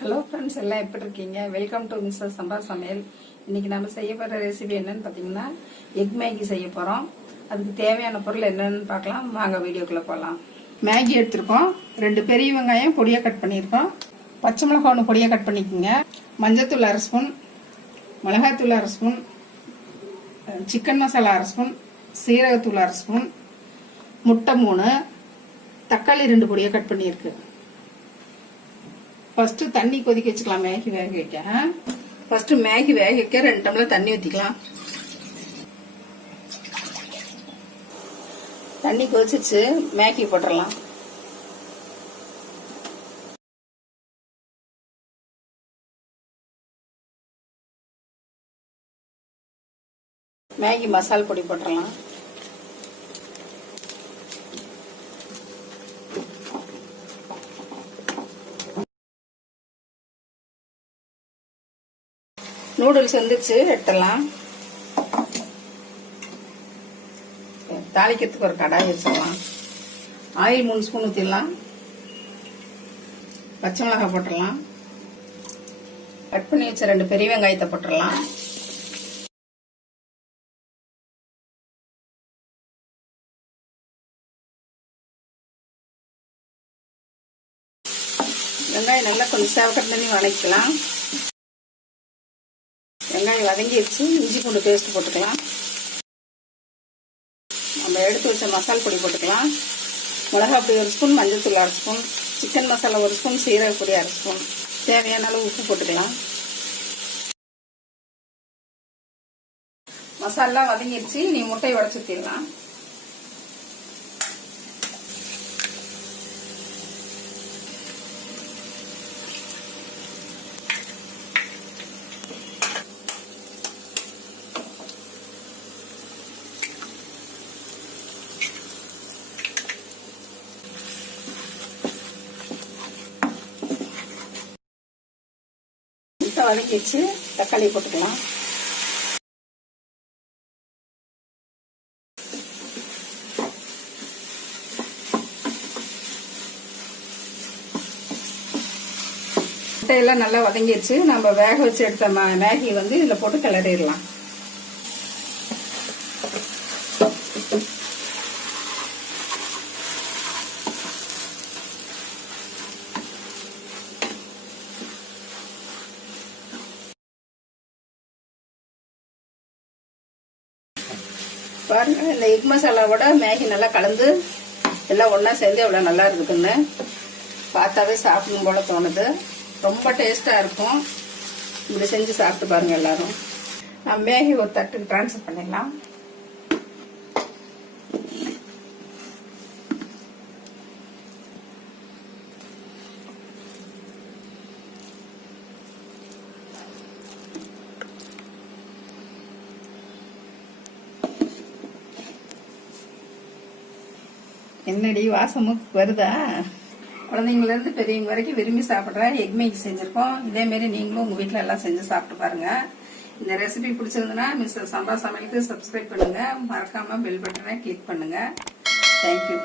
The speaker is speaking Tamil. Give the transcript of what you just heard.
ஹலோ ஃப்ரெண்ட்ஸ், எல்லாம் எப்படி இருக்கீங்க? வெல்கம் டு மிஸ்டர் சம்பா சமையல். இன்னைக்கு நம்ம செய்ய போகிற ரெசிபி என்னன்னு பார்த்தீங்கன்னா எக் மேகி செய்ய போகிறோம். அதுக்கு தேவையான பொருள் என்னன்னு பார்க்கலாம் வாங்க, வீடியோக்குள்ளே போகலாம். மேகி எடுத்துருக்கோம், 2 பெரிய வெங்காயம் பொடியாக கட் பண்ணியிருக்கோம், பச்சை மிளகாய் 1 பொடியாக கட் பண்ணிக்கோங்க, மஞ்சத்தூள் 1/2 ஸ்பூன், மிளகாய்த்தூள் 1/2 ஸ்பூன், சிக்கன் மசாலா 1/2 ஸ்பூன், சீரகத்தூள் 1/2 ஸ்பூன், முட்டை 3, தக்காளி 2 பொடியாக கட் பண்ணியிருக்கு. ஃபர்ஸ்ட் தண்ணி கொதிக்க வச்சுக்கலாம். மேகி வேக வைக்க ஃபர்ஸ்ட் மேகி வேக வைக்க 2 டம்ளர் தண்ணி ஊற்றிக்கலாம். தண்ணி கொதிச்சிச்சு, மேகி போட்டுடலாம். மேகி மசால் பொடி போட்டுடலாம். நூடுல்ஸ் வந்துச்சு, எடுத்துடலாம். தாளிக்கிறதுக்கு ஒரு கடாய் வச்சிடலாம். ஆயில் 3 ஸ்பூன் ஊற்றிடலாம். பச்சை மிளகாய் போட்டுடலாம். கட் பண்ணி வச்ச 2 பெரிய வெங்காயத்தை போட்டுடலாம். வெங்காயம் நல்லா கொஞ்சம் சேவக்கட்டு தண்ணி வதக்கிக்கலாம். வெங்காயம் வதங்கிடுச்சு, இஞ்சி பூண்டு பேஸ்ட் போட்டுக்கலாம். நம்ம எடுத்து வச்ச மசால் பொடி போட்டுக்கலாம். மிளகாய் பொடி 1 ஸ்பூன், மஞ்சள் தூள் 1/2 ஸ்பூன், சிக்கன் மசாலா 1 ஸ்பூன், சீரக பொடி 1/2 ஸ்பூன், தேவையான அளவு உப்பு போட்டுக்கலாம். மசாலா வதங்கிடுச்சு, நீ முட்டையை உடைச்சு ஊற்றிடலாம். வதக்கிச்சு, தக்காளி போட்டுக்கலாம். முட்டையெல்லாம் நல்லா வதங்கிடுச்சு. நம்ம வேக வச்சு எடுத்த மேகி வந்து இதுல போட்டு கிளறிடலாம். பாருங்க, இந்த எக் மசாலாவோட மேகி நல்லா கலந்து எல்லாம் ஒன்றா சேர்ந்து எவ்வளோ நல்லா இருக்குதுன்னு பார்த்தாவே சாப்பிடணும் போல தோணுது. ரொம்ப டேஸ்டாக இருக்கும். இப்படி செஞ்சு சாப்பிட்டு பாருங்க எல்லாரும். நான் மேகி ஒரு தட்டுக்கு ட்ரான்ஸ்ஃபர் பண்ணிடலாம். என்னடி வாசமும் வருதா? குழந்தைங்கள இருந்து பெரியவங்க வரைக்கும் விரும்பி சாப்பிட்ற எக் மேகி செஞ்சிருக்கோம். இதே மாதிரி நீங்களும் உங்க வீட்டுல எல்லாம் செஞ்சு சாப்பிட்டு பாருங்க. இந்த ரெசிபி பிடிச்சிருந்ததுன்னா மிஸ்டர் சம்பா சமையலுக்கு சப்ஸ்கிரைப் பண்ணுங்க. மறக்காம பெல் பட்டனை கிளிக் பண்ணுங்க. தேங்க்யூ.